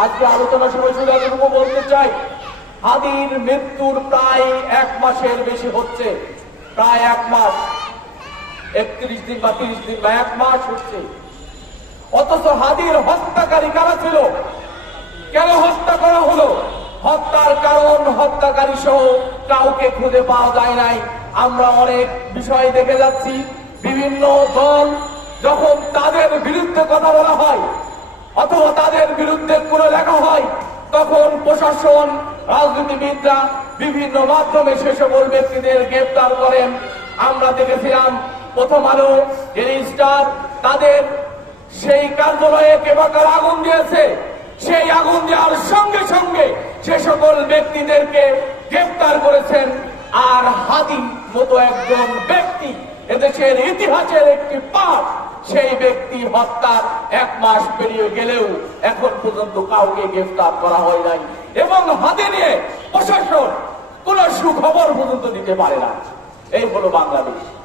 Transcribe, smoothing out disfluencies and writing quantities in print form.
আজকে আলোচনা সময় শুধু এতটুকু বলতে চাই, হাদির মৃত্যুর প্রায় 1 মাসের বেশি হচ্ছে, প্রায় 1 মাস, 31 দিন বা 30 দিন বা 1 মাস হচ্ছে। অথচ হাদির হত্যাকারী কারা ছিল? কেন হত্যা করা হলো? হত্যার কারণ, হত্যাকারী সহ কাউকে খুঁজে পাওয়া যায় নাই। আমরা অনেক বিষয় দেখে যাচ্ছি, বিভিন্ন দল যখন তাদের বিরুদ্ধে কথা বলা হয় অথবা তাদের বিরুদ্ধে কোনো লেখা হয়, তখন প্রশাসন, রাজনীতিবিদরা বিভিন্ন মাধ্যমে সে সকল ব্যক্তিদের গ্রেফতার করেন। আমরা দেখেছিলাম প্রথম আলো, ডেইলি স্টার তাদের সেই কার্যালয়ে কেবাকার আগুন দিয়েছে। সেই আগুন দেওয়ার সঙ্গে সঙ্গে সে সকল ব্যক্তিদেরকে গ্রেফতার করেছেন। আর হাদি মতো একজন ব্যক্তি এদেশের ইতিহাসের একটি পাঠ, সেই ব্যক্তি হত্যার 1 মাস পেরিয়ে গেলেও এখন পর্যন্ত কাউকে গ্রেফতার করা হয় নাই, এবং হাদি নিয়ে প্রশাসন কোন সুখবর পর্যন্ত দিতে পারে না। এই হলো বাংলাদেশ।